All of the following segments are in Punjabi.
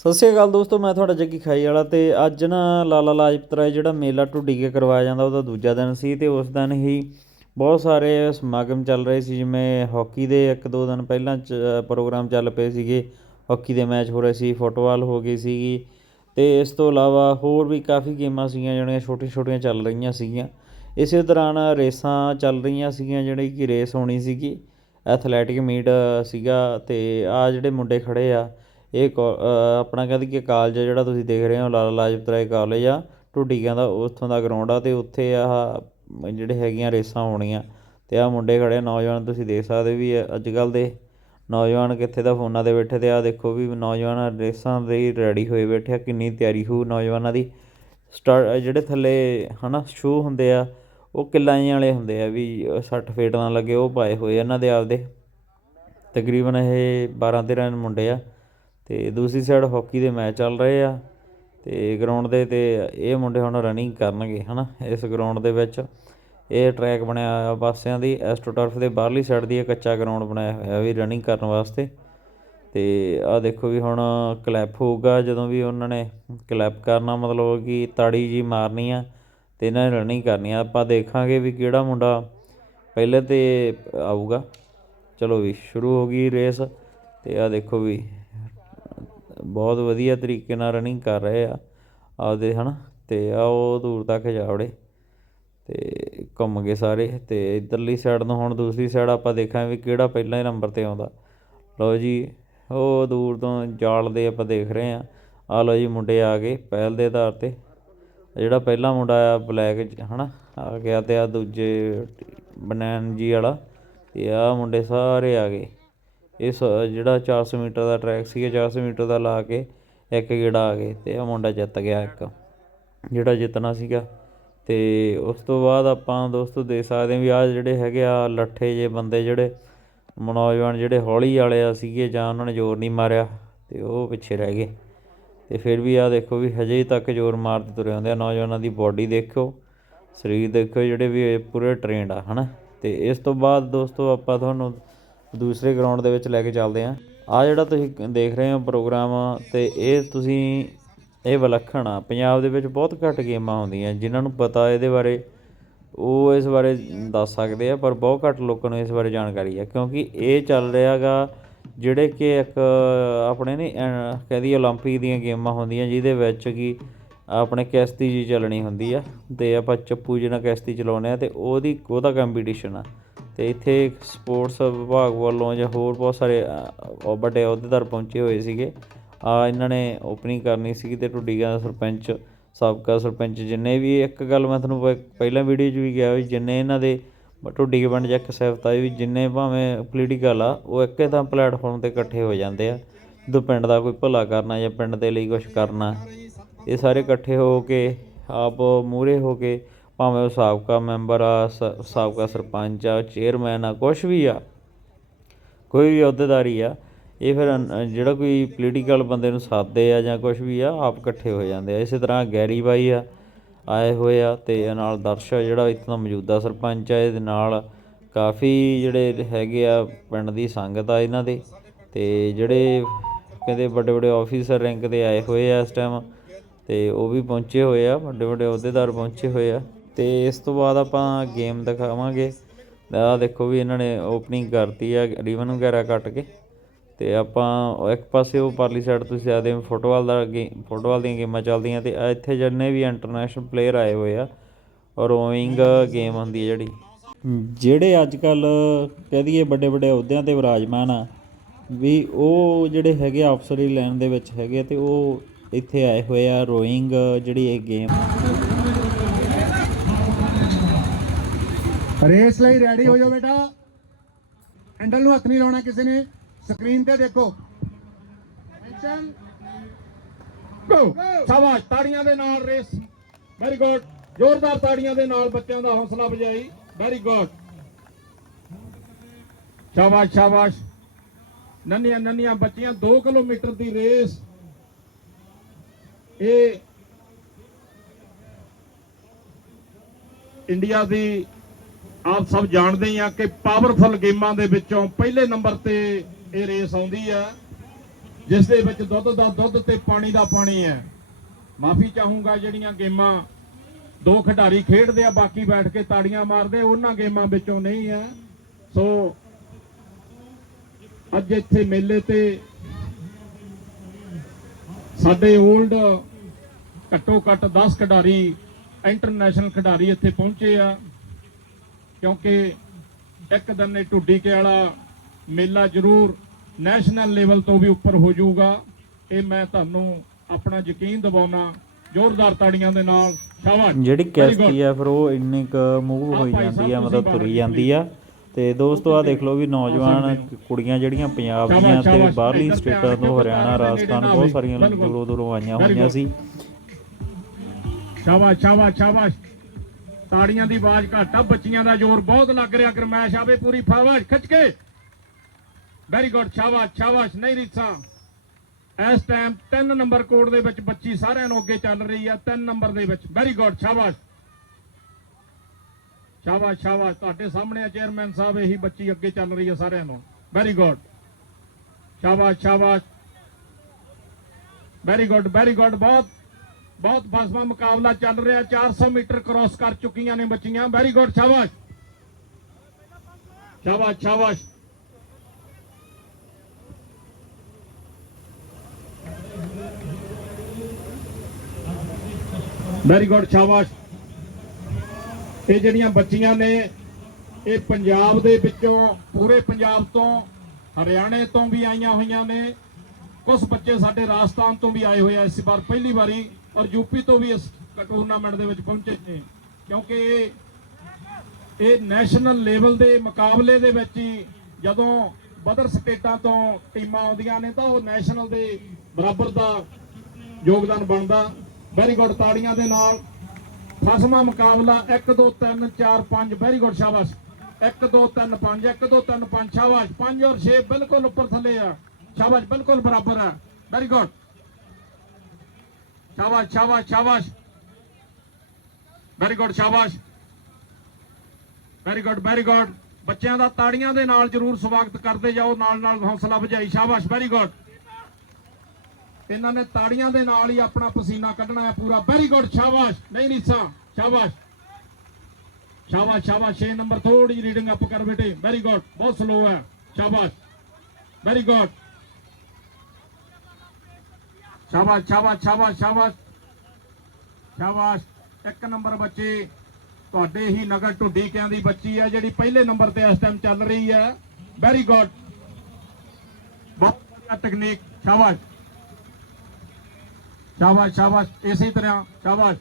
ਸਤਿ ਸ਼੍ਰੀ ਅਕਾਲ ਦੋਸਤੋ, ਮੈਂ ਤੁਹਾਡਾ ਜੱਗੀ ਖਾਈ ਵਾਲਾ ਤੇ ਅੱਜ ਨਾ ਲਾਲਾ ਲਾਜਪਤ ਰਾਏ ਜਿਹੜਾ ਮੇਲਾ ਢੁੱਡੀ ਕੇ ਕਰਵਾਇਆ ਜਾਂਦਾ, ਉਹਦਾ ਦੂਜਾ ਦਿਨ ਸੀ ਤੇ ਉਸ ਦਿਨ ਹੀ ਬਹੁਤ ਸਾਰੇ ਸਮਾਗਮ ਚੱਲ ਰਹੇ ਸੀ, ਜਿਵੇਂ ਹਾਕੀ ਦੇ ਇੱਕ ਦੋ ਦਿਨ ਪਹਿਲਾਂ ਚ- ਪ੍ਰੋਗਰਾਮ ਚੱਲ ਪਏ ਸੀਗੇ। ਹਾਕੀ ਦੇ ਮੈਚ ਹੋ ਰਹੇ ਸੀ, ਫੁੱਟਬਾਲ ਹੋ ਗਈ ਸੀਗੀ ਤੇ ਇਸ ਤੋਂ ਇਲਾਵਾ ਹੋਰ ਵੀ ਕਾਫੀ ਗੇਮਾਂ ਸੀਗੀਆਂ, ਜਿਹੜੀਆਂ ਛੋਟੀਆਂ ਛੋਟੀਆਂ ਚੱਲ ਰਹੀਆਂ ਸੀਗੀਆਂ। ਇਸੇ ਦੌਰਾਨ ਰੇਸਾਂ ਚੱਲ ਰਹੀਆਂ ਸੀਗੀਆਂ, ਜਿਹੜੀ ਕਿ ਰੇਸ ਹੋਣੀ ਸੀਗੀ। ਐਥਲੈਟਿਕ ਮੀਟ ਸੀਗਾ ਤੇ ਆ ਜਿਹੜੇ ਮੁੰਡੇ ਖੜੇ ਆ ਇਹ ਕੋ- ਆਪਣਾ ਕਹਿੰਦੇ ਕਿ ਕਾਲਜ ਆ ਜਿਹੜਾ ਤੁਸੀਂ ਦੇਖ ਰਹੇ ਹੋ ਲਾਲਾ ਲਾਜਪਤ ਰਾਏ ਕਾਲਜ ਆ ਢੁੱਡੀ ਦਾ ਉੱਥੋਂ ਦਾ ਗਰਾਊਂਡ ਆ ਅਤੇ ਉੱਥੇ ਆਹ ਜਿਹੜੇ ਹੈਗੀਆਂ ਰੇਸਾਂ ਹੋਣੀਆਂ ਅਤੇ ਆਹ ਮੁੰਡੇ ਖੜ੍ਹੇ ਆ, ਨੌਜਵਾਨ ਤੁਸੀਂ ਦੇਖ ਸਕਦੇ ਵੀ ਅੱਜ ਕੱਲ੍ਹ ਦੇ ਨੌਜਵਾਨ ਕਿੱਥੇ ਦਾ ਫੋਨਾਂ ਤੇ ਬੈਠੇ ਅਤੇ ਆਹ ਦੇਖੋ ਵੀ ਨੌਜਵਾਨ ਰੇਸਾਂ ਦੇ ਰੈਡੀ ਹੋਏ ਬੈਠੇ ਆ ਕਿੰਨੀ ਤਿਆਰੀ ਹੋਊ ਨੌਜਵਾਨਾਂ ਦੀ। ਸਟਾਰ ਜਿਹੜੇ ਥੱਲੇ ਹੈ ਨਾ ਸ਼ੂ ਹੁੰਦੇ ਆ ਉਹ ਕਿੱਲਾਂਆਂ ਵਾਲੇ ਹੁੰਦੇ ਆ ਵੀ 60 ਫੇਟ ਨਾ ਲੱਗੇ ਉਹ ਪਾਏ ਹੋਏ ਇਹਨਾਂ ਦੇ ਆਪਦੇ। ਤਕਰੀਬਨ ਇਹ 12 13 ਮੁੰਡੇ ਆ। ਤੇ ਦੂਸਰੀ ਸਾਈਡ ਹਾਕੀ ਦੇ ਮੈਚ ਚੱਲ ਰਹੇ ਆ ਤੇ ਗਰਾਊਂਡ ਦੇ ਤੇ ਇਹ ਮੁੰਡੇ ਹੁਣ ਰਨਿੰਗ ਕਰਨਗੇ, ਹਨਾ, ਇਸ ਗਰਾਊਂਡ ਦੇ ਵਿੱਚ। ਇਹ ਟਰੈਕ ਬਣਿਆ ਹੋਇਆ ਪਾਸਿਆਂ ਦੀ ਐਸਟ੍ਰੋਟਰਫ ਦੇ ਬਾਹਰਲੀ ਸਾਈਡ ਦੀ ਇਹ ਕੱਚਾ ਗਰਾਊਂਡ ਬਣਾਇਆ ਹੋਇਆ ਵੀ ਰਨਿੰਗ ਕਰਨ ਵਾਸਤੇ। ਤੇ ਆ ਦੇਖੋ ਵੀ ਹੁਣ ਕਲੈਪ ਹੋਊਗਾ, ਜਦੋਂ ਵੀ ਉਹਨਾਂ ਨੇ ਕਲੈਪ ਕਰਨਾ, ਮਤਲਬ ਕਿ ਤਾੜੀ ਜੀ ਮਾਰਨੀ ਆ ਤੇ ਇਹਨਾਂ ਨੇ ਰਨਿੰਗ ਕਰਨੀ ਆ। ਆਪਾਂ ਦੇਖਾਂਗੇ ਵੀ ਕਿਹੜਾ ਮੁੰਡਾ ਪਹਿਲੇ ਤੇ ਆਊਗਾ। ਚਲੋ ਵੀ, ਸ਼ੁਰੂ ਹੋ ਗਈ ਰੇਸ ਤੇ ਆ ਦੇਖੋ ਵੀ ਬਹੁਤ ਵਧੀਆ ਤਰੀਕੇ ਨਾਲ ਰਨਿੰਗ ਕਰ ਰਹੇ ਆ, ਆਪਦੇ, ਹਨਾ? ਤੇ ਆ ਉਹ ਦੂਰ ਤੱਕ ਜਾਵੜੇ ਅਤੇ ਘੁੰਮ ਗਏ ਸਾਰੇ। ਅਤੇ ਇੱਧਰਲੀ ਸਾਈਡ ਨੂੰ ਹੁਣ ਦੂਸਰੀ ਸਾਈਡ ਆਪਾਂ ਦੇਖਾਂਗੇ ਵੀ ਕਿਹੜਾ ਪਹਿਲਾਂ ਹੀ ਨੰਬਰ ਤੇ ਆਉਂਦਾ। ਲਓ ਜੀ, ਉਹ ਦੂਰ ਤੋਂ ਜਾਲ ਦੇ ਆਪਾਂ ਦੇਖ ਰਹੇ ਹਾਂ ਆ ਲਓ ਜੀ ਮੁੰਡੇ ਆ ਗਏ ਪਹਿਲ ਦੇ ਆਧਾਰ ਤੇ। ਜਿਹੜਾ ਪਹਿਲਾ ਮੁੰਡਾ ਆ ਬਲੈਕ ਹਨਾ? ਆ ਗਿਆ ਅਤੇ ਆ ਦੂਜੇ ਬਨੈਨ ਜੀ ਵਾਲਾ। ਅਤੇ ਆ ਮੁੰਡੇ ਸਾਰੇ ਆ ਗਏ। ਇਹ ਸ- ਜਿਹੜਾ 400 ਮੀਟਰ ਦਾ ਟਰੈਕ ਸੀਗਾ 400 ਮੀਟਰ ਦਾ ਲਾ ਕੇ ਇੱਕ ਗੇੜਾ ਆ ਗਏ ਤੇ ਆ ਮੁੰਡਾ ਜਿੱਤ ਗਿਆ ਇੱਕ, ਜਿਹੜਾ ਜਿੱਤਣਾ ਸੀਗਾ। ਤੇ ਉਸ ਤੋਂ ਬਾਅਦ ਆਪਾਂ ਦੋਸਤੋ ਦੇਖ ਸਕਦੇ ਹਾਂ ਵੀ ਆ ਜਿਹੜੇ ਹੈਗੇ ਆ ਲੱਠੇ ਜੇ ਬੰਦੇ ਜਿਹੜੇ ਨੌਜਵਾਨ ਜਿਹੜੇ ਹੌਲੀ ਵਾਲੇ ਆ ਸੀਗੇ ਜਾਂ ਉਹਨਾਂ ਨੇ ਜ਼ੋਰ ਨਹੀਂ ਮਾਰਿਆ ਤੇ ਉਹ ਪਿੱਛੇ ਰਹਿ ਗਏ। ਤੇ ਫਿਰ ਵੀ ਆ ਦੇਖੋ ਵੀ ਹਜੇ ਤੱਕ ਜ਼ੋਰ ਮਾਰਦੇ ਤੁਰੇ ਹੁੰਦੇ ਆ, ਨੌਜਵਾਨਾਂ ਦੀ ਬਾਡੀ ਦੇਖੋ ਸਰੀਰ ਦੇਖੋ ਜਿਹੜੇ ਵੀ ਇਹ ਪੂਰੇ ਟ੍ਰੇਨਡ ਆ, ਹਨਾ? ਤੇ ਇਸ ਤੋਂ ਬਾਅਦ ਦੋਸਤੋ ਆਪਾਂ ਤੁਹਾਨੂੰ ਦੂਸਰੇ ਗਰਾਊਂਡ ਦੇ ਵਿੱਚ ਲੈ ਕੇ ਚੱਲਦੇ ਆ ਆ ਜਿਹੜਾ ਤੁਸੀਂ ਦੇਖ ਰਹੇ ਹੋ ਪ੍ਰੋਗਰਾਮ ਤੇ ਇਹ ਤੁਸੀਂ ਇਹ ਵਿਲੱਖਣ ਆ ਪੰਜਾਬ ਦੇ ਵਿੱਚ ਬਹੁਤ ਘੱਟ ਗੇਮਾਂ ਹੁੰਦੀਆਂ ਜਿਨ੍ਹਾਂ ਨੂੰ ਪਤਾ ਇਹਦੇ ਬਾਰੇ ਉਹ ਇਸ ਬਾਰੇ ਦੱਸ ਸਕਦੇ ਆ ਪਰ ਬਹੁਤ ਘੱਟ ਲੋਕਾਂ ਨੂੰ ਇਸ ਬਾਰੇ ਜਾਣਕਾਰੀ ਆ ਕਿਉਂਕਿ ਇਹ ਚੱਲ ਰਿਹਾਗਾ ਜਿਹੜੇ ਕਿ ਇੱਕ ਆਪਣੇ ਨੇ ਕਹਦੀ 올림픽 ਦੀਆਂ ਗੇਮਾਂ ਹੁੰਦੀਆਂ ਜਿਹਦੇ ਵਿੱਚ ਕਿ ਆਪਣੇ ਕਿਸ਼ਤੀ ਜੀ ਚੱਲਣੀ ਹੁੰਦੀ ਆ ਤੇ ਆਪਾਂ ਚੱਪੂ ਜਿਹਨਾਂ ਕਿਸ਼ਤੀ ਚਲਾਉਂਦੇ ਆ ਤੇ ਉਹਦੀ ਉਹਦਾ ਕੰਪੀਟੀਸ਼ਨ ਆ ਤੇ ਇੱਥੇ ਸਪੋਰਟਸ ਵਿਭਾਗ ਵੱਲੋਂ ਜਾਂ ਹੋਰ ਬਹੁਤ ਸਾਰੇ ਵੱਡੇ ਅਹੁਦੇਦਾਰ ਪਹੁੰਚੇ ਹੋਏ ਸੀਗੇ। ਆ ਇਹਨਾਂ ਨੇ ਓਪਨਿੰਗ ਕਰਨੀ ਸੀਗੀ ਤੇ ਢੁੱਡੀਆਂ ਦਾ ਸਰਪੰਚ, ਸਾਬਕਾ ਸਰਪੰਚ ਜਿੰਨੇ ਵੀ, ਇੱਕ ਗੱਲ ਮੈਂ ਤੁਹਾਨੂੰ ਪਹਿ- ਪਹਿਲਾਂ ਵੀਡੀਓ 'ਚ ਵੀ ਕਿਹਾ ਵੀ ਜਿੰਨੇ ਇਹਨਾਂ ਦੇ ਢੁੱਡੀ ਪਿੰਡ ਜਾਂ ਇੱਕ ਸਿਫਤ ਆ ਵੀ ਜਿੰਨੇ ਭਾਵੇਂ ਪੋਲੀਟੀਕਲ ਆ, ਉਹ ਇੱਕੇ ਤਾਂ ਪਲੇਟਫਾਰਮ ਤੇ ਇਕੱਠੇ ਹੋ ਜਾਂਦੇ ਆ। ਜਦੋਂ ਪਿੰਡ ਦਾ ਕੋਈ ਭਲਾ ਕਰਨਾ ਜਾਂ ਪਿੰਡ ਦੇ ਲਈ ਕੁਝ ਕਰਨਾ, ਇਹ ਸਾਰੇ ਇਕੱਠੇ ਹੋ ਕੇ, ਆਪ ਮੂਰੇ ਹੋ ਕੇ ਭਾਵੇਂ ਉਹ ਸਾਬਕਾ ਮੈਂਬਰ ਆ, ਸ- ਸਾਬਕਾ ਸਰਪੰਚ ਆ, ਚੇਅਰਮੈਨ ਆ ਕੁਝ ਵੀ ਆ, ਕੋਈ ਵੀ ਅਹੁਦੇਦਾਰੀ ਆ, ਇਹ ਫਿਰ ਜਿਹੜਾ ਕੋਈ ਪੋਲੀਟੀਕਲ ਬੰਦੇ ਨੂੰ ਸਾਥਦੇ ਆ ਜਾਂ ਕੁਝ ਵੀ ਆ, ਆਪ ਇਕੱਠੇ ਹੋ ਜਾਂਦੇ ਆ। ਇਸੇ ਤਰ੍ਹਾਂ ਗੈਰੀ ਬਾਈ ਆ, ਆਏ ਹੋਏ ਆ ਤੇ ਨਾਲ ਦਰਸ਼ ਆ ਜਿਹੜਾ ਇੱਥੋਂ ਦਾ ਮੌਜੂਦਾ ਸਰਪੰਚ ਆ, ਇਹਦੇ ਨਾਲ ਕਾਫੀ ਜਿਹੜੇ ਹੈਗੇ ਆ ਪਿੰਡ ਦੀ ਸੰਗਤ ਆ ਇਹਨਾਂ ਦੇ ਤੇ ਜਿਹੜੇ ਕਹਿੰਦੇ ਵੱਡੇ ਵੱਡੇ ਆਫੀਸਰ ਰੈਂਕ ਦੇ ਆਏ ਹੋਏ ਆ ਇਸ ਟਾਈਮ ਤੇ ਉਹ ਵੀ ਪਹੁੰਚੇ ਹੋਏ ਆ, ਵੱਡੇ ਵੱਡੇ ਅਹੁਦੇਦਾਰ ਪਹੁੰਚੇ ਹੋਏ ਆ। ਤੇ ਇਸ ਤੋਂ ਬਾਅਦ ਆਪਾਂ ਗੇਮ ਦਿਖਾਵਾਂਗੇ। ਆ ਦੇਖੋ ਵੀ ਇਹਨਾਂ ਨੇ ਓਪਨਿੰਗ ਕਰਤੀ ਆ ਰਿਬਨ ਵਗੈਰਾ ਕੱਟ ਕੇ। ਤੇ ਆਪਾਂ ਇੱਕ ਪਾਸੇ ਉਹ ਪਰਲੀ ਸਾਈਡ ਤੁਸੀਂ ਦੇਖਦੇ ਫੁੱਟਬਾਲ ਦਾ ਗੇਮ ਫੁੱਟਬਾਲ ਦੀਆਂ ਗੇਮਾਂ ਚੱਲਦੀਆਂ ਤੇ ਇੱਥੇ ਜਿੰਨੇ ਵੀ ਇੰਟਰਨੈਸ਼ਨਲ ਪਲੇਅਰ ਆਏ ਹੋਏ ਆ ਰੋਇੰਗ ਗੇਮ ਹੁੰਦੀ ਹੈ ਜਿਹੜੀ। ਜਿਹੜੇ ਅੱਜ ਕੱਲ ਕਹਿ ਦਈਏ ਵੱਡੇ ਵੱਡੇ ਅਹੁਦਿਆਂ ਤੇ ਵਿਰਾਜਮਾਨ ਆ, ਵੀ ਉਹ ਜਿਹੜੇ ਹੈਗੇ ਆ ਅਫਸਰੀ ਲਾਈਨ ਦੇ ਵਿੱਚ ਹੈਗੇ ਆ ਤੇ ਉਹ ਇੱਥੇ ਆਏ ਹੋਏ ਆ ਰੋਇੰਗ ਜਿਹੜੀ ਇਹ ਗੇਮ ਰੇਸ ਲਈ ਰੈਡੀ ਹੋ ਜਾਓ ਬੇਟਾ। ਹੈਂਡਲ ਨੂੰ ਹੱਥ ਨਹੀਂ ਲਾਉਣਾ ਕਿਸੇ ਨੇ। ਸਕਰੀਨ ਤੇ ਦੇਖੋ। ਐਕਸ਼ਨ ਗੋ ਸ਼ਾਬਾਸ਼, ਤਾੜੀਆਂ ਦੇ ਨਾਲ ਰੇਸ। ਵੈਰੀ ਗੁੱਡ ਜ਼ੋਰਦਾਰ ਤਾੜੀਆਂ ਦੇ ਨਾਲ ਬੱਚਿਆਂ ਦਾ ਹੌਸਲਾ ਵਜਾਈ ਵੈਰੀ ਗੁੱਡ ਸ਼ਾਬਾਸ਼ ਸ਼ਾਬਾਸ਼। ਨੰਨੀਆਂ ਨੰਨੀਆਂ ਬੱਚੀਆਂ 2 ਕਿਲੋਮੀਟਰ ਦੀ ਰੇਸ। ਇਹ ਇੰਡੀਆ ਦੀ ਆਪ ਸਭ ਜਾਣਦੇ ਹੀ ਆ ਕਿ ਪਾਵਰਫੁਲ ਗੇਮਾਂ ਦੇ ਵਿੱਚੋਂ ਪਹਿਲੇ ਨੰਬਰ ਤੇ ਇਹ ਰੇਸ ਆਉਂਦੀ ਆ, ਜਿਸ ਦੇ ਵਿੱਚ ਦੁੱਧ ਦਾ ਦੁੱਧ ਤੇ ਪਾਣੀ ਦਾ ਪਾਣੀ ਹੈ। ਮਾਫੀ ਚਾਹੂੰਗਾ ਜਿਹੜੀਆਂ ਗੇਮਾਂ ਦੋ ਖਿਡਾਰੀ ਖੇਡਦੇ ਆ, ਬਾਕੀ ਬੈਠ ਕੇ ਤਾੜੀਆਂ ਮਾਰਦੇ, ਉਹਨਾਂ ਗੇਮਾਂ ਵਿੱਚੋਂ ਨਹੀਂ ਹੈ ਸੋ, ਅੱਜ ਇੱਥੇ ਮੇਲੇ ਤੇ ਸਾਡੇ 올ਡ ਘੱਟੋ ਘੱਟ 10 ਖਿਡਾਰੀ, ਇੰਟਰਨੈਸ਼ਨਲ ਖਿਡਾਰੀ ਇੱਥੇ ਪਹੁੰਚੇ ਆ। ਕਿਉਂਕਿ ਇੱਕ ਦਿਨ ਇਹ ਢੁੱਡੀ ਕੇ ਵਾਲਾ ਮੇਲਾ ਜ਼ਰੂਰ ਨੈਸ਼ਨਲ ਲੈਵਲ ਤੋਂ ਵੀ ਉੱਪਰ ਹੋ ਜਾਊਗਾ ਇਹ ਮੈਂ ਤੁਹਾਨੂੰ ਆਪਣਾ ਯਕੀਨ ਦਿਵਾਉਣਾ ਜ਼ੋਰਦਾਰ ਤਾੜੀਆਂ ਦੇ ਨਾਲ ਸ਼ਾਬਾਸ਼ ਜਿਹੜੀ. ਕਿਸ਼ਤੀ ਆ ਫਿਰ ਉਹ ਇੰਨੀ ਕੁ ਮੂਵ ਹੋਈ ਜਾਂਦੀ ਆ ਮਤਲਬ ਤੁਰੀ। ਜਾਂਦੀ ਆ ਤੇ ਦੋਸਤੋ ਆ ਦੇਖ ਲਓ ਵੀ ਨੌਜਵਾਨ ਕੁੜੀਆਂ ਜਿਹੜੀਆਂ ਪੰਜਾਬ ਦੀਆਂ ਤੇ ਬਾਹਰਲੀ ਸਟੇਟਾਂ ਤੋਂ ਹਰਿਆਣਾ ਰਾਜਸਥਾਨ ਬਹੁਤ ਸਾਰੀਆਂ। ਦੂਰੋਂ ਦੂਰੋਂ ਆਈਆਂ ਹੋਈਆਂ. ਸੀ ਸ਼ਾਬਾਸ਼ ਸ਼ਾਬਾਸ਼ ਸ਼ਾਬਾਸ਼ ਤਾੜੀਆਂ ਦੀ ਆਵਾਜ਼ ਘੱਟ ਆ, ਬੱਚੀਆਂ ਦਾ ਜ਼ੋਰ ਬਹੁਤ ਲੱਗ ਰਿਹਾ, ਗਰਮੈਸ਼ ਆਵੇ ਪੂਰੀ ਫਾਵਾਸ਼, ਖਿੱਚ ਕੇ। ਵੈਰੀ ਗੁੱਡ ਸ਼ਾਬਾਸ਼ ਸ਼ਾਬਾਸ਼, ਨਹੀਂ ਰੀਸਾ ਇਸ ਟਾਈਮ 3 ਨੰਬਰ ਕੋਡ ਦੇ ਵਿੱਚ ਬੱਚੀ ਸਾਰਿਆਂ ਨੂੰ ਅੱਗੇ ਚੱਲ ਰਹੀ ਆ 3 ਨੰਬਰ ਦੇ ਵਿੱਚ। ਵੈਰੀ ਗੁੱਡ ਸ਼ਾਬਾਸ਼। ਸ਼ਾਬਾਸ਼ ਸ਼ਾਬਾਸ਼। ਤੁਹਾਡੇ ਸਾਹਮਣੇ ਆ ਚੇਅਰਮੈਨ ਸਾਹਿਬ, ਇਹੀ ਬੱਚੀ ਅੱਗੇ ਚੱਲ ਰਹੀ ਆ ਸਾਰਿਆਂ ਨੂੰ। ਵੈਰੀ ਗੁੱਡ ਸ਼ਾਬਾਸ਼ ਸ਼ਾਬਾਸ਼। ਵੈਰੀ ਗੁੱਡ ਵੈਰੀ ਗੁੱਡ ਬਹੁਤ ਬਹੁਤ ਫਸਵਾ ਮੁਕਾਬਲਾ ਚੱਲ ਰਿਹਾ 400 ਮੀਟਰ ਕ੍ਰਾਸ ਕਰ ਚੁੱਕੀਆਂ ਨੇ ਬੱਚੀਆਂ। ਵੈਰੀ ਗੁੱਡ ਸ਼ਾਬਾਸ਼। ਸ਼ਾਬਾਸ਼ ਸ਼ਾਬਾਸ਼। ਵੈਰੀ ਗੁੱਡ ਸ਼ਾਬਾਸ਼। ਇਹ ਜਿਹੜੀਆਂ ਬੱਚੀਆਂ ਨੇ, ਇਹ ਪੰਜਾਬ ਦੇ ਵਿੱਚੋਂ, ਪੂਰੇ ਪੰਜਾਬ ਤੋਂ, ਹਰਿਆਣੇ ਤੋਂ ਵੀ ਆਈਆਂ ਹੋਈਆਂ ਨੇ। ਕੁਝ ਬੱਚੇ ਸਾਡੇ ਰਾਜਸਥਾਨ ਤੋਂ ਵੀ ਆਏ ਹੋਏ ਆ ਇਸ ਵਾਰ, ਪਹਿਲੀ ਵਾਰੀ ਔਰ ਯੂਪੀ ਤੋਂ ਵੀ ਇਸ ਟੂਰਨਾਮੈਂਟ ਦੇ ਵਿੱਚ ਪਹੁੰਚੇ ਨੇ। ਕਿਉਂਕਿ ਇਹ ਇਹ ਨੈਸ਼ਨਲ ਲੈਵਲ ਦੇ ਮੁਕਾਬਲੇ ਦੇ ਵਿੱਚ ਹੀ ਜਦੋਂ ਬਦਰ ਸਟੇਟਾਂ ਤੋਂ ਟੀਮਾਂ ਆਉਂਦੀਆਂ ਨੇ ਤਾਂ ਉਹ ਨੈਸ਼ਨਲ ਦੇ ਬਰਾਬਰ ਦਾ ਯੋਗਦਾਨ ਬਣਦਾ। ਵੈਰੀ ਗੁੱਡ ਤਾੜੀਆਂ ਦੇ ਨਾਲ। ਫਸਮਾ ਮੁਕਾਬਲਾ 1 2 3 4 5 ਵੈਰੀ ਗੁੱਡ ਸ਼ਾਬਾਸ਼। 1 2 3 5 1 2 3 5 ਸ਼ਾਬਾਸ਼। 5 ਔਰ 6 ਬਿਲਕੁਲ ਉੱਪਰ ਥੱਲੇ ਆ। ਸ਼ਾਬਾਸ਼, ਬਿਲਕੁਲ ਬਰਾਬਰ ਹੈ ਵੈਰੀ ਗੁੱਡ ਸ਼ਾਬਾਸ਼ ਸ਼ਾਬਾਸ਼ ਸ਼ਾਬਾਸ਼ ਵੈਰੀ ਗੁੱਡ ਸ਼ਾਬਾਸ਼ ਵੈਰੀ ਗੁੱਡ ਵੈਰੀ ਗੁੱਡ ਬੱਚਿਆਂ ਦਾ ਤਾੜੀਆਂ ਦੇ ਨਾਲ ਜਰੂਰ ਸਵਾਗਤ ਕਰਦੇ ਜਾਓ, ਨਾਲ ਨਾਲ ਹੌਸਲਾ ਵਜਾਈ ਸ਼ਾਬਾਸ਼ ਵੈਰੀ ਗੁੱਡ ਇਹਨਾਂ ਨੇ ਤਾੜੀਆਂ ਦੇ ਨਾਲ ਹੀ ਆਪਣਾ ਪਸੀਨਾ ਕੱਢਣਾ ਹੈ ਪੂਰਾ। ਵੈਰੀ ਗੁੱਡ ਸ਼ਾਬਾਸ਼ ਨਹੀਂ ਨੀਸਾ ਸ਼ਾਬਾਸ਼ ਸ਼ਾਬਾਸ਼ ਸ਼ਾਬਾਸ਼ 6 ਨੰਬਰ ਥੋੜੀ ਰੀਡਿੰਗ ਅਪ ਕਰ ਬੇਟੇ। ਵੈਰੀ ਗੁੱਡ ਬਹੁਤ ਸਲੋ ਹੈ। ਸ਼ਾਬਾਸ਼ ਵੈਰੀ ਗੁੱਡ ਸ਼ਾਬਾਸ਼ ਸ਼ਾਬਾਸ਼ ਸ਼ਾਬਾਸ਼ ਸ਼ਾਬਾਸ਼। ਸ਼ਾਬਾਸ਼। ਇੱਕ ਨੰਬਰ ਬੱਚੇ, ਤੁਹਾਡੇ ਹੀ ਨਗਰ ਢੁੱਡੀ ਦੀ ਬੱਚੀ ਹੈ ਜਿਹੜੀ ਪਹਿਲੇ ਨੰਬਰ ਤੇ ਇਸ ਟਾਈਮ ਚੱਲ ਰਹੀ ਹੈ ਵੈਰੀ ਗੁੱਡ ਬਹੁਤ ਵਧੀਆ ਟੈਕਨੀਕ ਸ਼ਾਬਾਸ਼। ਸ਼ਾਬਾਸ਼ ਸ਼ਾਬਾਸ਼। ਇਸੇ ਤਰ੍ਹਾਂ। ਸ਼ਾਬਾਸ਼।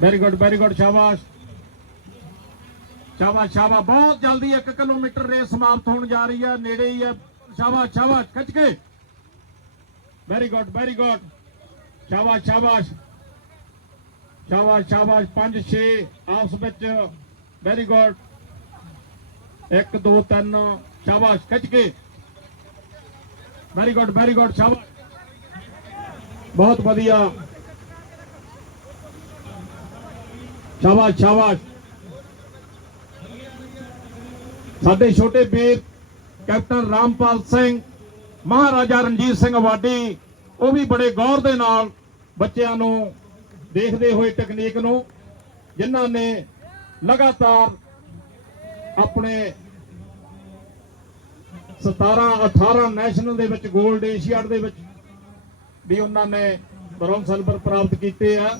ਵੈਰੀ ਗੁੱਡ ਵੈਰੀ ਗੁੱਡ ਸ਼ਾਬਾਸ਼। ਸ਼ਾਬਾਸ਼ ਸ਼ਾਬਾਸ਼। ਬਹੁਤ ਜਲਦੀ 1 ਕਿਲੋਮੀਟਰ ਰੇਸ ਸਮਾਪਤ ਹੋਣ ਜਾ ਰਹੀ ਹੈ ਨੇੜੇ ਹੀ ਹੈ ਸ਼ਾਬਾਸ਼ ਸ਼ਾਬਾਸ਼ ਖਿੱਚ ਕੇ ਵੈਰੀ ਗੁੱਡ ਵੈਰੀ ਗੁੱਡ ਸ਼ਾਬਾਸ਼ ਸ਼ਾਬਾਸ਼ ਸ਼ਾਬਾਸ਼ ਸ਼ਾਬਾਸ਼ 5 6 ਆਪਸ ਵਿੱਚ ਵੈਰੀ ਗੁੱਡ 1 2 3 ਸ਼ਾਬਾਸ਼ ਖਿੱਚ ਕੇ ਵੈਰੀ ਗੁੱਡ ਵੈਰੀ ਗੁੱਡ ਸ਼ਾਬਾਸ਼ ਬਹੁਤ ਵਧੀਆ ਸ਼ਾਬਾਸ਼ ਸ਼ਾਬਾਸ਼ ਸਾਡੇ ਛੋਟੇ ਵੀਰ ਕੈਪਟਨ ਰਾਮਪਾਲ ਸਿੰਘ, ਮਹਾਰਾਜਾ ਰਣਜੀਤ ਸਿੰਘ ਵਾਡੀ ਉਹ ਵੀ ਬੜੇ ਗੌਰ ਦੇ ਨਾਲ ਬੱਚਿਆਂ ਨੂੰ ਦੇਖਦੇ ਹੋਏ ਟੈਕਨੀਕ ਨੂੰ, ਜਿਨ੍ਹਾਂ ਨੇ ਲਗਾਤਾਰ ਆਪਣੇ 17 18 ਨੈਸ਼ਨਲ ਦੇ ਵਿੱਚ 골ਡ ਏਸ਼ੀਆਡ ਦੇ ਵਿੱਚ ਵੀ ਉਹਨਾਂ ਨੇ ਬ੍ਰੌਂਜ਼ ਸਿਲਵਰ ਪ੍ਰਾਪਤ ਕੀਤੇ ਆ।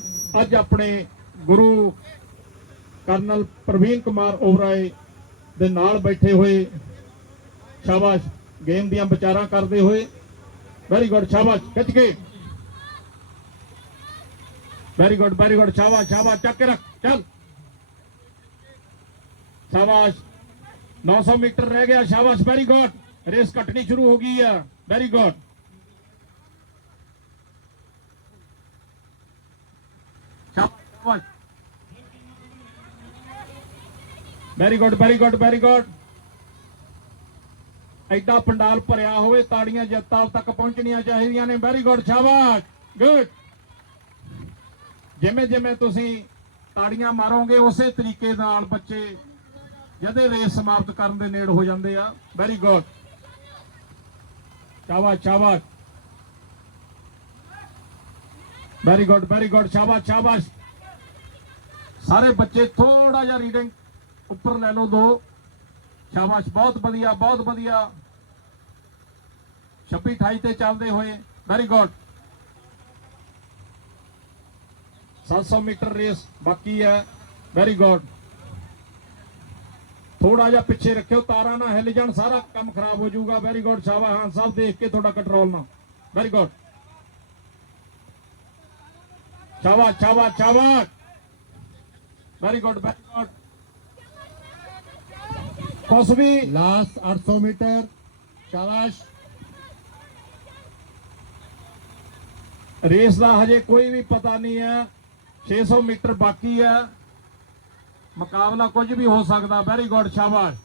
ਅੱਜ ਆਪਣੇ ਗੁਰੂ ਕਰਨਲ ਪ੍ਰਵੀਨ ਕੁਮਾਰ ਓਬਰਾਏ ਦੇ ਨਾਲ ਬੈਠੇ ਹੋਏ ਸ਼ਾਬਾਸ਼ ਗੇਮ ਦੀਆਂ ਵਿਚਾਰਾਂ ਕਰਦੇ ਹੋਏ ਵੈਰੀ ਗੁੱਡ ਸ਼ਾਬਾਸ਼ ਖਿੱਚ ਕੇ ਵੈਰੀ ਗੁੱਡ ਵੈਰੀ ਗੁੱਡ ਸ਼ਾਬਾਸ਼ ਸ਼ਾਬਾਸ਼ ਚੱਕ ਕੇ ਰੱਖ ਚੱਲ ਸ਼ਾਬਾਸ਼ 900 ਮੀਟਰ ਰਹਿ ਗਿਆ ਸ਼ਾਬਾਸ਼ ਵੈਰੀ ਗੁੱਡ ਰੇਸ ਕੱਟਣੀ ਸ਼ੁਰੂ ਹੋ ਗਈ ਆ ਵੈਰੀ ਗੁੱਡ ਸ਼ਾਬਾਸ਼ very good very good very good ਐਡਾ ਪੰਡਾਲ ਭਰਿਆ ਹੋਵੇ, ਤਾੜੀਆਂ ਜੱਤਾਲ ਤੱਕ ਪਹੁੰਚਣੀਆਂ ਚਾਹੀਦੀਆਂ ਨੇ। ਵੈਰੀ ਗੁੱਡ ਸ਼ਾਬਾਸ਼। ਗੁੱਡ ਜਿਵੇਂ ਜਿਵੇਂ ਤੁਸੀਂ ਤਾੜੀਆਂ ਮਾਰੋਗੇ, ਉਸੇ ਤਰੀਕੇ ਨਾਲ ਬੱਚੇ ਜਦੇ ਰੇਸ ਸਮਾਪਤ ਕਰਨ ਦੇ ਨੇੜ ਹੋ ਜਾਂਦੇ ਆ। ਵੈਰੀ ਗੁੱਡ ਸ਼ਾਬਾਸ਼ ਸ਼ਾਬਾਸ਼। ਵੈਰੀ ਗੁੱਡ ਵੈਰੀ ਗੁੱਡ ਸ਼ਾਬਾਸ਼ ਸ਼ਾਬਾਸ਼। ਸਾਰੇ ਬੱਚੇ ਥੋੜਾ ਜਿਹਾ ਰੀਡਿੰਗ ਉੱਪਰ ਲੈ ਲਓ ਦੋ। ਸ਼ਾਬਾਸ਼, ਬਹੁਤ ਵਧੀਆ ਬਹੁਤ ਵਧੀਆ। 26 28 ਤੇ ਚੱਲਦੇ ਹੋਏ ਵੈਰੀ ਗੁੱਡ 700 ਮੀਟਰ ਰੇਸ ਬਾਕੀ ਹੈ ਵੈਰੀ ਗੁੱਡ ਥੋੜਾ ਜਿਹਾ ਪਿੱਛੇ ਰੱਖਿਓ, ਤਾਰਾਂ ਨਾ ਹਿੱਲ ਜਾਣ, ਸਾਰਾ ਕੰਮ ਖਰਾਬ ਹੋ ਜਾਊਗਾ ਵੈਰੀ ਗੁੱਡ ਸ਼ਾਬਾਸ਼ ਹਾਂ ਸਭ ਦੇਖ ਕੇ ਤੁਹਾਡਾ ਕੰਟਰੋਲ ਨਾ ਵੈਰੀ ਗੁੱਡ ਸ਼ਾਬਾਸ਼ ਸ਼ਾਬਾਸ਼ ਸ਼ਾਬਾਸ਼। ਵੈਰੀ ਗੁੱਡ ਵੈਰੀ ਗੁੱਡ ਕਸਬੀ ਲਾਸਟ 800 ਮੀਟਰ, ਸ਼ਾਬਾਸ਼। ਰੇਸ ਦਾ ਹਜੇ ਕੋਈ ਵੀ ਪਤਾ ਨਹੀਂ ਹੈ। 600 ਮੀਟਰ ਬਾਕੀ ਹੈ। ਮੁਕਾਬਲਾ ਕੁਝ ਵੀ ਹੋ ਸਕਦਾ। ਵੈਰੀ ਗੁੱਡ ਸ਼ਾਬਾਸ਼।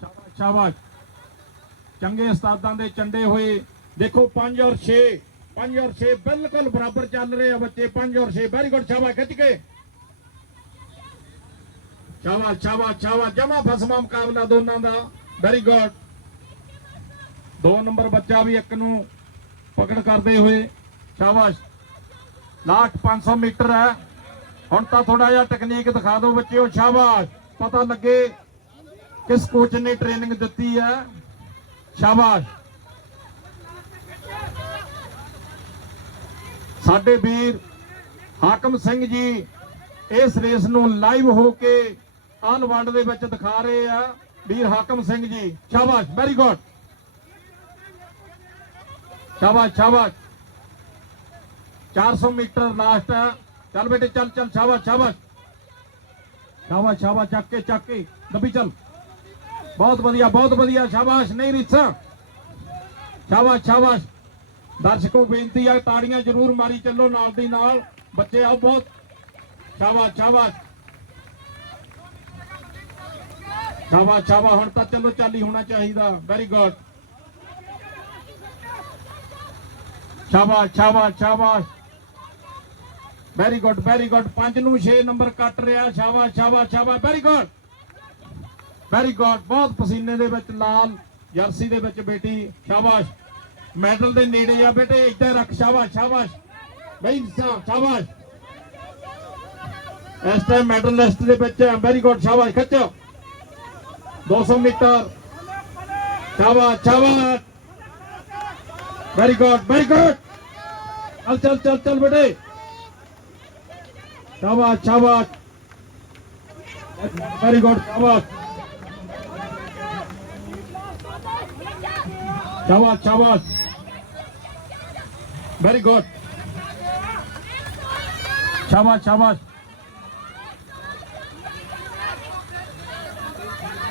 ਸ਼ਾਬਾਸ਼ ਸ਼ਾਬਾਸ਼। ਚੰਗੇ ਉਸਤਾਦਾਂ ਦੇ ਚੰਡੇ ਹੋਏ। ਦੇਖੋ 5 ਔਰ 6 5 ਔਰ 6 ਬਿਲਕੁਲ ਬਰਾਬਰ ਚੱਲ ਰਹੇ ਆ ਬੱਚੇ। 5 ਔਰ 6 ਵੈਰੀ ਗੁੱਡ ਸ਼ਾਬਾਸ਼। ਖਿੱਚ ਕੇ। ਸ਼ਾਬਾਸ਼ ਸ਼ਾਬਾਸ਼ ਸ਼ਾਬਾਸ਼ ਜਮਾ ਫਸਮਾ ਮੁਕਾਬਲਾ ਦੋਨਾਂ ਦਾ। ਵੈਰੀ ਗੁੱਡ ਦੋ ਨੰਬਰ ਬੱਚਾ ਵੀ ਇੱਕ ਨੂੰ ਪਕੜ ਕਰਦੇ ਹੋਏ। ਸ਼ਾਬਾਸ਼। ਲਾਸਟ 500 ਮੀਟਰ ਹੈ। ਹੁਣ ਤਾਂ ਥੋੜਾ ਜਿਹਾ ਟੈਕਨੀਕ ਦਿਖਾ ਦਿਓ ਬੱਚਿਓ, ਸ਼ਾਬਾਸ਼। ਪਤਾ ਲੱਗੇ ਕਿਸ ਕੋਚ ਨੇ ਟ੍ਰੇਨਿੰਗ ਦਿੱਤੀ ਹੈ। ਸ਼ਾਬਾਸ਼। ਸਾਡੇ ਵੀਰ ਹਾਕਮ ਸਿੰਘ ਜੀ ਇਸ ਰੇਸ ਨੂੰ ਲਾਈਵ ਹੋ ਕੇ ਆਨ ਵੰਡ ਦੇ ਵਿੱਚ ਦਿਖਾ ਰਹੇ ਆ ਵੀਰ ਹਾਕਮ ਸਿੰਘ ਜੀ। ਸ਼ਾਬਾਸ਼ ਵੈਰੀ ਗੁੱਡ ਸ਼ਾਬਾਸ਼ ਸ਼ਾਬਾਸ਼। 400 ਮੀਟਰ ਲਾਸਟ ਹੈ ਚੱਲ ਬੇਟੇ, ਚੱਲ ਚੱਲ, ਸ਼ਾਬਾਸ਼ ਸ਼ਾਬਾਸ਼। ਸ਼ਾਬਾਸ਼ ਸ਼ਾਬਾਸ਼, ਚੱਕ ਕੇ ਚੱਕ ਕੇ। ਦੱਬੀ, ਚੱਲ। ਬਹੁਤ ਵਧੀਆ ਬਹੁਤ ਵਧੀਆ। ਸ਼ਾਬਾਸ਼, ਨਹੀਂ ਰਿੱਛਾ ਸ਼ਾਬਾਸ਼ ਸ਼ਾਬਾਸ਼। ਦਰਸ਼ਕੋ, ਬੇਨਤੀ ਹੈ ਤਾੜੀਆਂ ਜ਼ਰੂਰ ਮਾਰੀ ਚੱਲੋ ਨਾਲ ਦੀ ਨਾਲ। ਬੱਚੇ ਆਓ ਬਹੁਤ। ਸ਼ਾਬਾਸ਼ ਸ਼ਾਬਾਸ਼। ਸ਼ਾਬਾਸ਼ ਸ਼ਾਬਾਸ਼ ਹੁਣ ਤਾਂ ਚਲੋ ਚਾਲੀ ਹੋਣਾ ਚਾਹੀਦਾ। ਵੈਰੀ ਗੁੱਡ ਸ਼ਾਬਾਸ਼ ਸ਼ਾਬਾਸ਼ ਸ਼ਾਬਾਸ਼ ਵੈਰੀ ਗੁੱਡ ਵੈਰੀ ਗੁੱਡ 5 ਨੂੰ 6 ਨੰਬਰ ਕੱਟ ਰਿਹਾ। ਸ਼ਾਬਾਸ਼ ਸ਼ਾਬਾਸ਼ ਸ਼ਾਬਾਸ਼ ਵੈਰੀ ਗੁੱਡ ਵੈਰੀ ਗੁੱਡ ਬਹੁਤ ਪਸੀਨੇ ਦੇ ਵਿੱਚ ਲਾਲ ਜਰਸੀ ਦੇ ਵਿੱਚ ਬੇਟੀ ਸ਼ਾਬਾਸ਼। ਮੈਡਲ ਦੇ ਨੇੜੇ ਆ ਬੇਟੇ, ਇੱਧਰ ਰੱਖ ਸ਼ਾਬਾਸ਼ ਸ਼ਾਬਾਸ਼। ਬਈ ਸ਼ਾਬਾਸ਼। ਇਸ ਟਾਈਮ ਮੈਡਲ ਲਿਸਟ ਦੇ ਵਿੱਚ ਵੈਰੀ ਗੁੱਡ ਸ਼ਾਬਾਸ਼। ਖਿੱਚੋ। 200 ਮੀਟਰ ਸ਼ਾਬਾਸ਼ ਸ਼ਾਬਾਸ਼ ਵੈਰੀ ਗੁੱਡ ਵੈਰੀ ਗੁੱਡ ਚੱਲ ਚੱਲ ਚੱਲ ਚੱਲ ਬੇਟੇ ਸ਼ਾਬਾਸ਼ ਸ਼ਾਬਾਸ਼ ਵੈਰੀ ਗੁੱਡ ਸ਼ਾਬਾਸ਼ ਸ਼ਾਬਾਸ਼ ਸ਼ਾਬਾਸ਼ ਵੈਰੀ ਗੁੱਡ ਸ਼ਾਬਾਸ਼ ਸ਼ਾਬਾਸ਼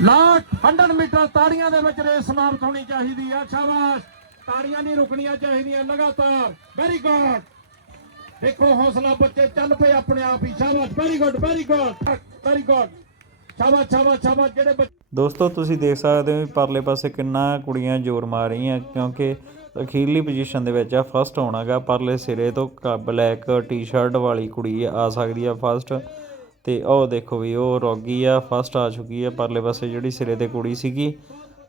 ਲਾਸਟ 100 ਮੀਟਰ ਤਾੜੀਆਂ ਦੇ ਵਿੱਚ ਰੇਸ ਸਮਾਪਤ ਹੋਣੀ ਚਾਹੀਦੀ ਆ, ਸ਼ਾਬਾਸ਼। ਤਾੜੀਆਂ ਨਹੀਂ ਰੁਕਣੀਆਂ ਚਾਹੀਦੀਆਂ, ਲਗਾਤਾਰ। ਵੈਰੀ ਗੁੱਡ ਦੇਖੋ ਹੌਸਲਾ ਬੱਚੇ, ਚੱਲ ਪਏ ਆਪਣੇ ਆਪ ਹੀ। ਸ਼ਾਬਾਸ਼ very good very good very good ਸ਼ਾਬਾਸ਼ ਸ਼ਾਬਾਸ਼ ਸ਼ਾਬਾਸ਼, ਜਿਹੜੇ ਦੋਸਤੋ, ਤੁਸੀਂ ਦੇਖ ਸਕਦੇ ਹੋ ਵੀ ਪਰਲੇ ਪਾਸੇ ਕਿੰਨਾ ਕੁੜੀਆਂ ਜ਼ੋਰ ਮਾਰ ਰਹੀਆਂ, ਕਿਉਂਕਿ ਅਖੀਰਲੀ ਪੋਜੀਸ਼ਨ ਦੇ ਵਿੱਚ ਆ ਫਸਟ ਹੋਣਾਗਾ, ਪਰਲੇ ਸਿਰੇ ਤੋਂ ਬਲੈਕ ਟੀ-ਸ਼ਰਟ ਵਾਲੀ ਕੁੜੀ ਆ ਸਕਦੀ ਆ ਫਸਟ ਤੇ ਉਹ ਦੇਖੋ ਵੀ ਉਹ ਰੋਗੀ ਆ ਫਸਟ ਆ ਚੁੱਕੀ ਆ, ਪਰਲੇ ਪਾਸੇ ਜਿਹੜੀ ਸਿਰੇ ਤੇ ਕੁੜੀ ਸੀਗੀ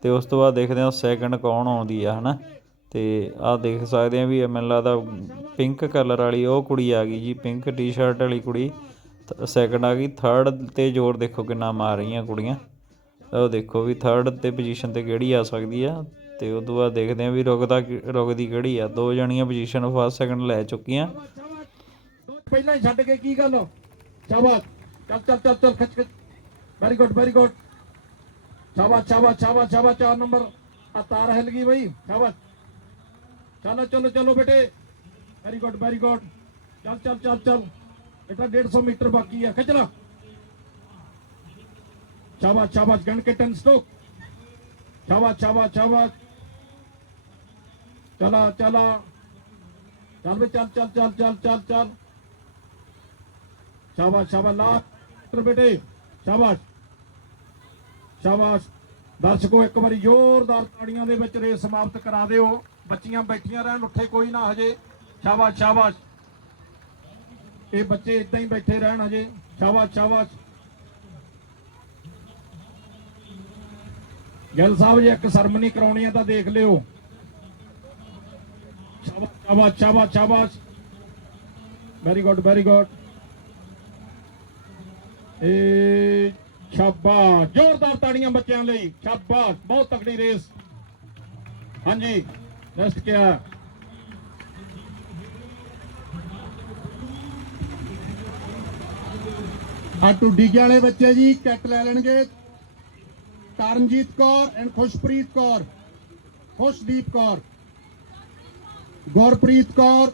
ਤੇ ਉਸ ਤੋਂ ਬਾਅਦ ਦੇਖਦੇ ਹਾਂ ਸੈਕੰਡ ਕੌਣ ਆਉਂਦੀ ਆ, ਹਨਾ? ਤੇ ਆਹ ਦੇਖ ਸਕਦੇ ਆ ਵੀ ਮੈਨੂੰ ਲੱਗਦਾ ਪਿੰਕ ਕਲਰ ਵਾਲੀ ਉਹ ਕੁੜੀ ਆ ਗਈ ਜੀ ਪਿੰਕ ਟੀ-ਸ਼ਰਟ ਵਾਲੀ ਕੁੜੀ। ਸੈਕੰਡ ਆ ਗਈ ਥਰਡ ਤੇ ਜ਼ੋਰ ਦੇਖੋ ਕਿੰਨਾ ਮਾਰ ਰਹੀਆਂ ਕੁੜੀਆਂ। ਉਹ ਦੇਖੋ ਵੀ ਥਰਡ ਤੇ ਪੋਜੀਸ਼ਨ ਤੇ ਕਿਹੜੀ ਆ ਸਕਦੀ ਆ? ਤੇ ਉਸ ਤੋਂ ਬਾਅਦ ਦੇਖਦੇ ਆ ਵੀ ਰੁਕਦਾ ਕਿ- ਰੁਕਦੀ ਕਿਹੜੀ ਆ? ਦੋ ਜਣੀਆਂ ਪੋਜੀਸ਼ਨ ਫਸਟ ਸੈਕੰਡ ਲੈ ਚੁੱਕੀਆਂ। ਪਹਿਲਾਂ ਹੀ ਛੱਡ ਕੇ ਕੀ ਗੱਲ ਸ਼ਾਬਾਸ਼। ਚੱਲ ਚੱਲ ਚੱਲ ਚੱਲ ਖਿੱਚ ਖਿੱਚ ਵੈਰੀ ਗੁੱਡ ਵੈਰੀ ਗੁੱਡ ਸ਼ਾਬਾਸ਼ ਸ਼ਾਬਾਸ਼ ਸ਼ਾਬਾਸ਼ ਸ਼ਾਬਾਸ਼ ਚਾਰ ਨੰਬਰ ਆ ਤਾਰ ਹਿੱਲ ਗਈ ਬਈ ਸ਼ਾਬਾਸ਼ ਚਲੋ ਚਲੋ ਚਲੋ ਬੇਟੇ ਵੈਰੀ ਗੁੱਡ ਵੈਰੀ ਗੁੱਡ ਚੱਲ ਚੱਲ ਚੱਲ ਚੱਲ ਬੇਟਾ 150 ਮੀਟਰ ਬਾਕੀ ਹੈ ਖਿੱਚ ਲਾ ਸ਼ਾਬਾਸ਼ ਸ਼ਾਬਾਸ਼ ਗਣ ਕੇ ਟਨ ਸਟੋਕ ਸ਼ਾਬਾਸ਼ ਸ਼ਾਬਾਸ਼ ਸ਼ਾਬਾਸ਼ ਚਲਾ ਚਲਾ ਚੱਲ ਵੀ ਚੱਲ ਚੱਲ ਚੱਲ ਚੱਲ ਚੱਲ ਚੱਲ ਸ਼ਾਬਾਸ਼ ਸ਼ਾਬਾਸ਼ ਲਾ ਪੁੱਤਰ ਬੇਟੇ, ਸ਼ਾਬਾਸ਼। ਸ਼ਾਬਾਸ਼। ਦਰਸ਼ਕੋ, ਇੱਕ ਵਾਰੀ ਜ਼ੋਰਦਾਰ ਤਾੜੀਆਂ ਦੇ ਵਿੱਚ ਰੇਸ ਸਮਾਪਤ ਕਰਾ ਦਿਓ। ਬੱਚੀਆਂ ਬੈਠੀਆਂ ਰਹਿਣ, ਉੱਠੇ ਕੋਈ ਨਾ ਹਜੇ। ਸ਼ਾਬਾਸ਼ ਸ਼ਾਬਾਸ਼। ਇਹ ਬੱਚੇ ਇਦਾਂ ਹੀ ਬੈਠੇ ਰਹਿਣ ਹਜੇ। ਸ਼ਾਬਾਸ਼ ਸ਼ਾਬਾਸ਼। ਗਿੱਲ ਸਾਹਿਬ, ਜੇ ਇੱਕ ਸਰਮਨੀ ਕਰਾਉਣੀ ਹੈ ਤਾਂ ਦੇਖ ਲਿਓ। ਸ਼ਾਬਾਸ਼ ਸ਼ਾਬਾਸ਼ ਸ਼ਾਬਾਸ਼। ਸ਼ਾਬਾਸ਼ ਵੈਰੀ ਗੁੱਡ ਵੈਰੀ ਗੁੱਡ ਏ ਸ਼ਾਬਾਸ਼। ਜ਼ੋਰਦਾਰ ਤਾੜੀਆਂ ਬੱਚਿਆਂ ਲਈ। ਸ਼ਾਬਾਸ਼। ਬਹੁਤ ਤਕੜੀ ਰੇਸ। ਹਾਂਜੀ ਨੈਕਸਟ ਕਿਆ? ਆ ਟੁੱਡੀਕੇ ਵਾਲੇ ਬੱਚੇ ਜੀ? ਕਿੱਟ ਲੈ ਲੈਣਗੇ। ਤਰਨਜੀਤ ਕੌਰ ਐਂਡ ਖੁਸ਼ਪ੍ਰੀਤ ਕੌਰ। ਖੁਸ਼ਦੀਪ ਕੌਰ। ਗੁਰਪ੍ਰੀਤ ਕੌਰ।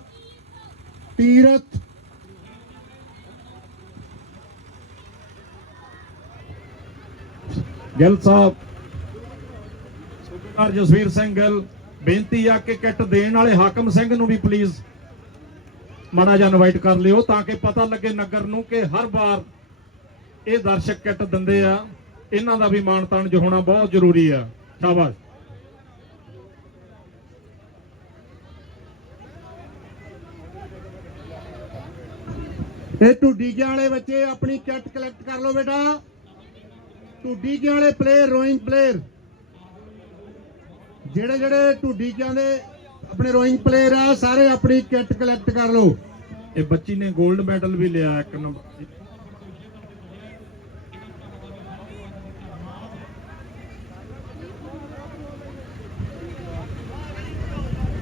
ਤੀਰਥ ਗਿੱਲ ਸਾਹਿਬ। ਸੂਬੇਦਾਰ ਜਸਵੀਰ ਸਿੰਘ ਗਿੱਲ, ਬੇਨਤੀ ਆ ਕਿ ਕਿੱਟ ਦੇਣ ਵਾਲੇ ਹਾਕਮ ਸਿੰਘ ਨੂੰ ਵੀ ਪਲੀਜ਼ ਮਾੜਾ ਜਿਹਾ ਇਨਵਾਈਟ ਕਰ ਲਿਓ ਤਾਂ ਕਿ ਪਤਾ ਲੱਗੇ ਨਗਰ ਨੂੰ ਕਿ ਹਰ ਵਾਰ ਇਹ ਦਰਸ਼ਕ ਕਿੱਟ ਦਿੰਦੇ ਆ। ਇਹਨਾਂ ਦਾ ਵੀ ਮਾਣ ਤਾਣ ਜੋ ਹੋਣਾ ਬਹੁਤ ਜ਼ਰੂਰੀ ਆ। ਸ਼ਾਬਾਸ਼। ਇਹ ਟੁੱਡੀਕੇ ਵਾਲੇ ਬੱਚੇ ਆਪਣੀ ਕਿੱਟ ਕਲੈਕਟ ਕਰ ਲਓ ਬੇਟਾ। ਟੁੱਡੀਕੇ ਵਾਲੇ ਪਲੇਅਰ ਰੋਇੰਗ ਪਲੇਅਰ ਜਿਹੜੇ ਜਿਹੜੇ ਟੁੱਡੀਕਿਆਂ ਦੇ ਆਪਣੇ ਰੋਇੰਗ ਪਲੇਅਰ ਆ, ਸਾਰੇ ਆਪਣੀ ਕਿੱਟ ਕਲੈਕਟ ਕਰ ਲਓ। ਇਹ ਬੱਚੀ ਨੇ 골ਡ ਮੈਡਲ ਵੀ ਲਿਆ ਇੱਕ ਨੰਬਰ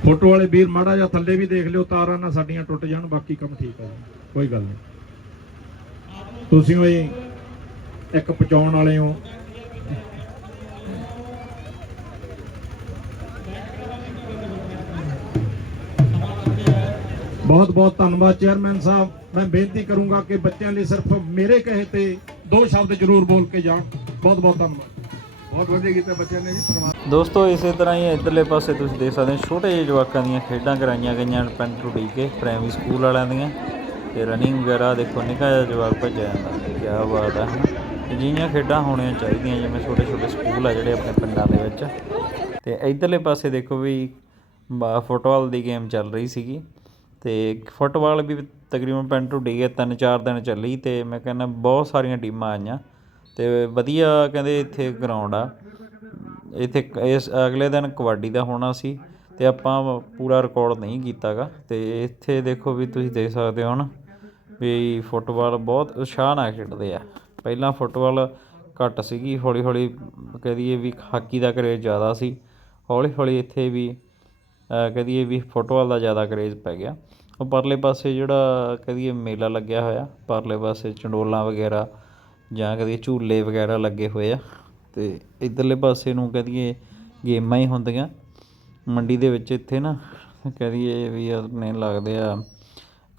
ਫੋਟੋ ਵਾਲੇ ਵੀਰ ਮਾੜਾ ਜਿਹਾ ਥੱਲੇ ਵੀ ਦੇਖ ਲਿਓ, ਤਾਰਾਂ ਨਾ ਸਾਡੀਆਂ ਟੁੱਟ ਜਾਣ, ਬਾਕੀ ਕੰਮ ਠੀਕ ਹੈ ਕੋਈ ਗੱਲ ਨਹੀਂ। ਤੁਸੀਂ ਵੀ ਇੱਕ ਪਹੁੰਚਾਉਣ ਵਾਲੇ ਹੋ। ਬਹੁਤ ਬਹੁਤ ਧੰਨਵਾਦ ਚੇਅਰਮੈਨ ਸਾਹਿਬ। ਮੈਂ ਬੇਨਤੀ ਕਰੂੰਗਾ ਕਿ ਬੱਚਿਆਂ ਲਈ ਸਿਰਫ ਮੇਰੇ ਕਹੇ ਤੇ ਦੋ ਸ਼ਬਦ ਜ਼ਰੂਰ ਬੋਲ ਕੇ ਜਾਣ। ਬਹੁਤ ਬਹੁਤ ਧੰਨਵਾਦ। ਬਹੁਤ ਵਧੀਆ ਕੀਤਾ ਬੱਚਿਆਂ ਨੇ ਜੀ ਪਰਮਾਤਮਾ ਦੋਸਤੋ ਇਸੇ ਤਰ੍ਹਾਂ ਹੀ ਇਧਰਲੇ ਪਾਸੇ ਤੁਸੀਂ ਦੇਖ ਸਕਦੇ ਹੋ ਛੋਟੇ ਜਿਹੇ ਜਵਾਕਾਂ ਦੀਆਂ ਖੇਡਾਂ ਕਰਾਈਆਂ ਗਈਆਂ ਪਿੰਡ ਟੁੱਡੀਕੇ ਪ੍ਰਾਇਮਰੀ ਸਕੂਲ ਵਾਲਿਆਂ ਦੀਆਂ। ਤੇ ਰਨਿੰਗ ਵਗੈਰਾ ਦੇਖੋ ਨਿੱਕਾ ਜਿਹਾ ਜਵਾਕ ਭੱਜਿਆ ਜਾਂਦਾ। ਕੀ ਬਾਤ ਹੈ ਹਨਾ? ਅਜਿਹੀਆਂ ਖੇਡਾਂ ਹੋਣੀਆਂ ਚਾਹੀਦੀਆਂ, ਜਿਵੇਂ ਛੋਟੇ ਛੋਟੇ ਸਕੂਲ ਆ ਜਿਹੜੇ ਆਪਣੇ ਪਿੰਡਾਂ ਦੇ ਵਿੱਚ। ਤੇ ਇਧਰਲੇ ਪਾਸੇ ਦੇਖੋ ਵੀ, ਬਾ- ਫੁੱਟਬਾਲ ਦੀ ਗੇਮ ਚੱਲ ਰਹੀ ਸੀਗੀ। ਤੇ ਫੁੱਟਬਾਲ ਵੀ ਤਕਰੀਬਨ ਪਿੰਡ ਟੁੱਡੀਕੇ ਤਿੰਨ ਚਾਰ ਦਿਨ ਚੱਲੀ ਤੇ ਮੈਂ ਕਹਿੰਦਾ ਬਹੁਤ ਸਾਰੀਆਂ ਟੀਮਾਂ ਆਈਆਂ। ਤੇ ਵਧੀਆ ਕਹਿੰਦੇ ਇੱਥੇ ਗਰਾਊਂਡ ਆ। ਇੱਥੇ ਇਸ ਅਗਲੇ ਦਿਨ ਕਬੱਡੀ ਦਾ ਹੋਣਾ ਸੀ ਤੇ ਆਪਾਂ ਪੂਰਾ ਰਿਕਾਰਡ ਨਹੀਂ ਕੀਤਾਗਾ। ਤੇ ਇੱਥੇ ਦੇਖੋ ਵੀ ਤੁਸੀਂ ਦੇਖ ਸਕਦੇ ਹੋ ਨਾ ਵੀ ਫੁੱਟਬਾਲ ਬਹੁਤ ਉਤਸ਼ਾਹ ਨਾਲ ਖੇਡਦੇ ਆ। ਪਹਿਲਾਂ ਫੁੱਟਬਾਲ ਘੱਟ ਸੀਗੀ ਹੌਲੀ ਹੌਲੀ ਕਹਿ ਦਈਏ ਵੀ ਹਾਕੀ ਦਾ ਕਰੇਜ਼ ਜ਼ਿਆਦਾ ਸੀ। ਹੌਲੀ ਹੌਲੀ ਇੱਥੇ ਵੀ ਕਹਿ ਦਈਏ ਵੀ ਫੁੱਟਬਾਲ ਦਾ ਜ਼ਿਆਦਾ ਕਰੇਜ਼ ਪੈ ਗਿਆ। ਉਹ ਪਰਲੇ ਪਾਸੇ ਜਿਹੜਾ ਕਹਿ ਦਈਏ ਮੇਲਾ ਲੱਗਿਆ ਹੋਇਆ, ਪਰਲੇ ਪਾਸੇ ਚੰਡੋਲਾਂ ਵਗੈਰਾ ਜਾਂ ਕਦੇ ਝੂਲੇ ਵਗੈਰਾ ਲੱਗੇ ਹੋਏ ਆ ਅਤੇ ਇੱਧਰਲੇ ਪਾਸੇ ਨੂੰ ਕਹਿ ਦਈਏ ਗੇਮਾਂ ਹੀ ਹੁੰਦੀਆਂ। ਮੰਡੀ ਦੇ ਵਿੱਚ ਇੱਥੇ ਨਾ ਕਹਿ ਦਈਏ ਵੀ ਆਪਣੇ ਲੱਗਦੇ ਆ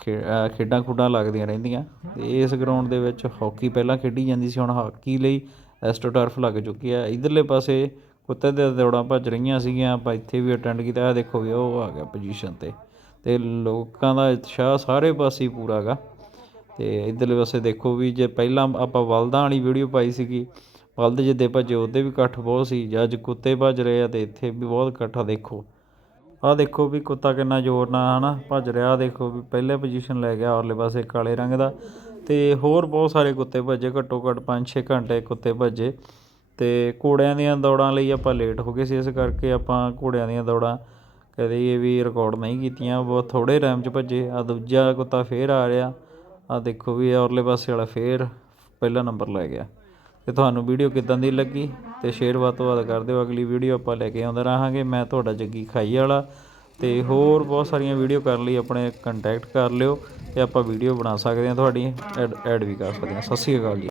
ਖੇ- ਖੇਡਾਂ ਖੂਡਾਂ ਲੱਗਦੀਆਂ ਰਹਿੰਦੀਆਂ। ਅਤੇ ਇਸ ਗਰਾਊਂਡ ਦੇ ਵਿੱਚ ਹਾਕੀ ਪਹਿਲਾਂ ਖੇਡੀ ਜਾਂਦੀ ਸੀ, ਹੁਣ ਹਾਕੀ ਲਈ ਐਸਟ੍ਰੋਟਰਫ ਲੱਗ ਚੁੱਕੀ ਹੈ। ਇੱਧਰਲੇ ਪਾਸੇ ਕੁੱਤੇ ਦੇ ਦੌੜਾਂ ਭੱਜ ਰਹੀਆਂ ਸੀਗੀਆਂ, ਆਪਾਂ ਇੱਥੇ ਵੀ ਅਟੈਂਡ ਕੀਤਾ। ਆਹ ਦੇਖੋ ਵੀ ਉਹ ਆ ਗਿਆ ਪੁਜੀਸ਼ਨ ਤੇ। ਅਤੇ ਲੋਕਾਂ ਦਾ ਉਤਸ਼ਾਹ ਸਾਰੇ ਪਾਸੇ ਪੂਰਾ ਗਾ ਅਤੇ ਇੱਧਰਲੇ ਪਾਸੇ ਦੇਖੋ ਵੀ ਜੇ ਪਹਿਲਾਂ ਆਪਾਂ ਬਲਦਾਂ ਵਾਲੀ ਵੀਡੀਓ ਪਾਈ ਸੀਗੀ ਬਲਦ ਜਿੱਦੇ ਭੱਜੇ, ਉਹਦੇ ਵੀ ਇਕੱਠ ਬਹੁਤ ਸੀ। ਜਾਂ ਅੱਜ ਕੁੱਤੇ ਭੱਜ ਰਹੇ ਆ ਤੇ ਇੱਥੇ ਵੀ ਬਹੁਤ ਇਕੱਠ ਆ ਦੇਖੋ। ਆਹ ਦੇਖੋ ਵੀ ਕੁੱਤਾ ਕਿੰਨਾ ਜ਼ੋਰ ਨਾਲ ਹਨਾ ਭੱਜ ਰਿਹਾ। ਆਹ ਦੇਖੋ ਵੀ ਪਹਿਲੇ ਪੋਜੀਸ਼ਨ ਲੈ ਗਿਆ ਔਰਲੇ ਪਾਸੇ ਕਾਲੇ ਰੰਗ ਦਾ ਤੇ ਹੋਰ ਬਹੁਤ ਸਾਰੇ ਕੁੱਤੇ ਭੱਜੇ, ਘੱਟੋ ਘੱਟ 5-6 ਘੰਟੇ ਕੁੱਤੇ ਭੱਜੇ। ਤੇ ਘੋੜਿਆਂ ਦੀਆਂ ਦੌੜਾਂ ਲਈ ਆਪਾਂ ਲੇਟ ਹੋ ਗਏ ਸੀ, ਇਸ ਕਰਕੇ ਆਪਾਂ ਘੋੜਿਆਂ ਦੀਆਂ ਦੌੜਾਂ ਕਦੇ ਇਹ ਵੀ ਰਿਕਾਰਡ ਨਹੀਂ ਕੀਤੀਆਂ। ਬਹੁਤ ਥੋੜੇ ਟਾਈਮ 'ਚ ਭੱਜੇ। ਆ ਦੂਜਾ ਕੁੱਤਾ ਫੇਰ ਆ ਰਿਹਾ। ਆ ਦੇਖੋ ਵੀ ਔਰਲੇ ਪਾਸੇ ਵਾਲਾ ਫੇਰ ਪਹਿਲਾ ਨੰਬਰ ਲੈ ਗਿਆ। ਅਤੇ ਤੁਹਾਨੂੰ ਵੀਡੀਓ ਕਿੱਦਾਂ ਦੀ ਲੱਗੀ ਅਤੇ ਸ਼ੇਅਰ ਵੱਧ ਤੋਂ ਵੱਧ ਕਰ ਦਿਓ। ਅਗਲੀ ਵੀਡੀਓ ਆਪਾਂ ਲੈ ਕੇ ਆਉਂਦੇ ਰਹਾਂਗੇ। ਮੈਂ ਤੁਹਾਡਾ ਜੱਗੀ ਖਾਈ ਵਾਲਾ। ਅਤੇ ਹੋਰ ਬਹੁਤ ਸਾਰੀਆਂ ਵੀਡੀਓ ਕਰਨ ਲਈ, ਆਪਣੇ ਕੰਟੈਕਟ ਕਰ ਲਿਓ ਅਤੇ ਆਪਾਂ ਵੀਡੀਓ ਬਣਾ ਸਕਦੇ ਹਾਂ ਤੁਹਾਡੀ, ਐਡ ਐਡ ਵੀ ਕਰ ਸਕਦੇ ਹਾਂ। ਸਤਿ ਸ਼੍ਰੀ ਅਕਾਲ ਜੀ।